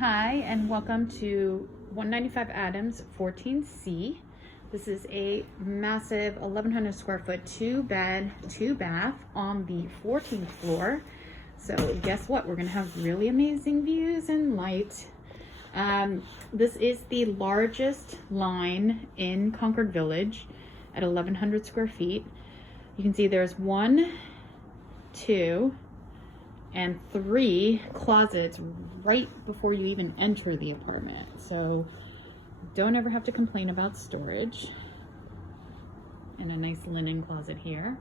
Hi, and welcome to 195 Adams 14C. This is a massive 1,100 square foot 2-bed, 2-bath on the 14th floor. So guess what? We're gonna have really amazing views and light. This is the largest line in Concord Village at 1,100 square feet. You can see there's 1, 2, and 3 closets right before you even enter the apartment. So don't ever have to complain about storage. And a nice linen closet here.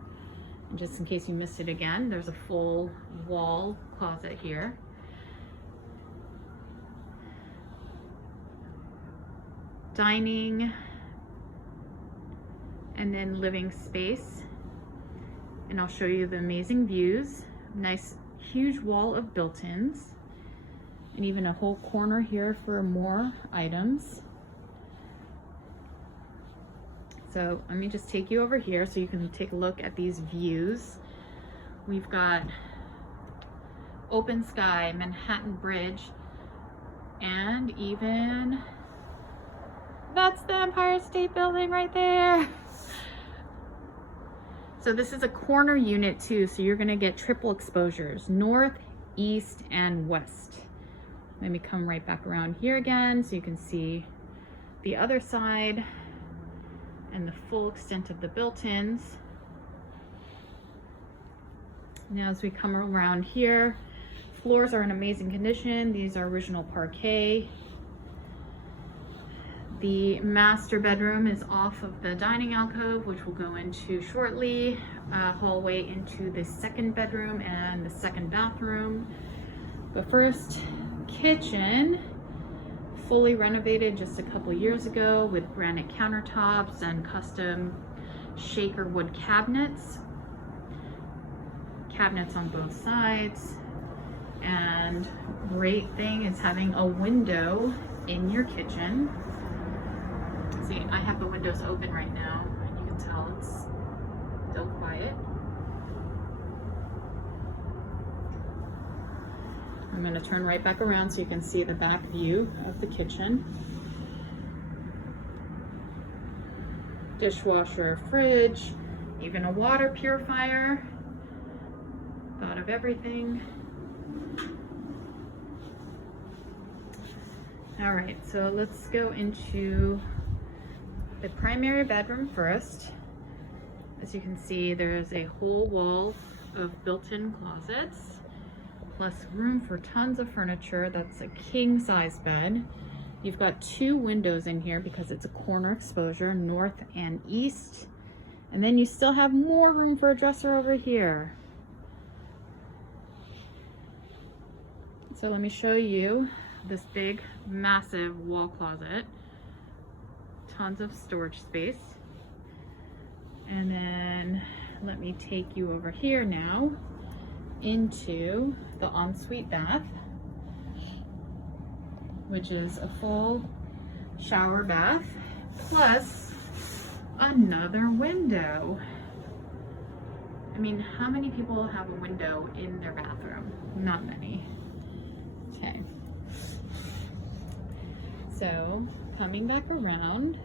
And just in case you missed it again, there's a full wall closet here. Dining, and then living space. And I'll show you the amazing views. Nice huge wall of built-ins, and even a whole corner here for more items. So let me just take you over here so you can take a look at these views. We've got open sky, Manhattan Bridge, and even that's the Empire State Building right there. So this is a corner unit too, so you're gonna get triple exposures, north, east, and west. Let me come right back around here again so you can see the other side and the full extent of the built-ins. Now as we come around here, floors are in amazing condition. These are original parquet. The master bedroom is off of the dining alcove, which we'll go into shortly. Hallway into the second bedroom and the second bathroom. But first, kitchen, fully renovated just a couple years ago with granite countertops and custom shaker wood cabinets. Cabinets on both sides. And great thing is having a window in your kitchen. See, I have the windows open right now, and you can tell it's still quiet. I'm going to turn right back around so you can see the back view of the kitchen. Dishwasher, fridge, even a water purifier. Thought of everything. All right, so let's go into the primary bedroom first. As you can see, there's a whole wall of built-in closets, plus room for tons of furniture. That's a king-size bed. You've got 2 windows in here because it's a corner exposure, north and east. And then you still have more room for a dresser over here. So let me show you this big, massive wall closet. Tons of storage space. And then let me take you over here now into the ensuite bath, which is a full shower bath plus another window. I mean, how many people have a window in their bathroom? Not many. Okay. So coming back around,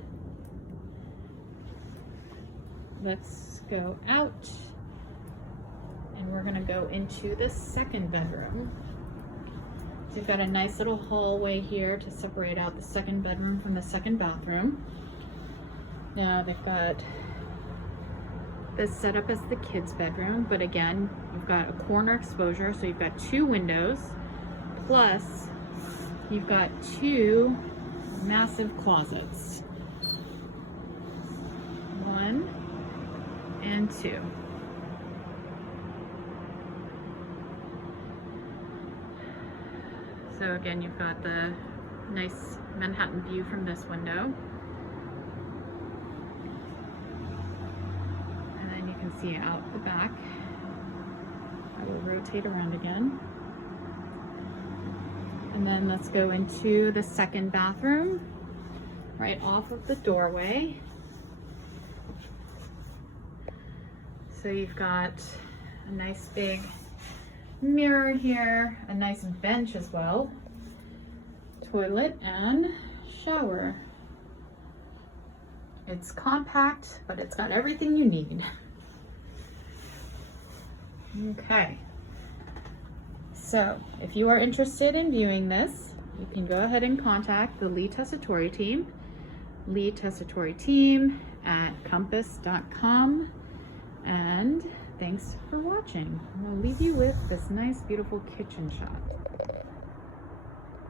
let's go out and we're gonna go into the second bedroom. So you've got a nice little hallway here to separate out the second bedroom from the second bathroom. Now they've got this set up as the kids' bedroom, but again, you've got a corner exposure, so you've got 2 windows, plus you've got 2 massive closets. 1 and 2. So again, you've got the nice Manhattan view from this window. And then you can see out the back. I will rotate around again. And then let's go into the second bathroom, right off of the doorway. So you've got a nice big mirror here, a nice bench as well. toilet and shower. It's compact, but it's got everything you need. Okay. So if you are interested in viewing this, you can go ahead and contact the Lee-Tessitore team, Lee-Tessitore team at compass.com. And thanks for watching. I'll leave you with this nice, beautiful kitchen shot.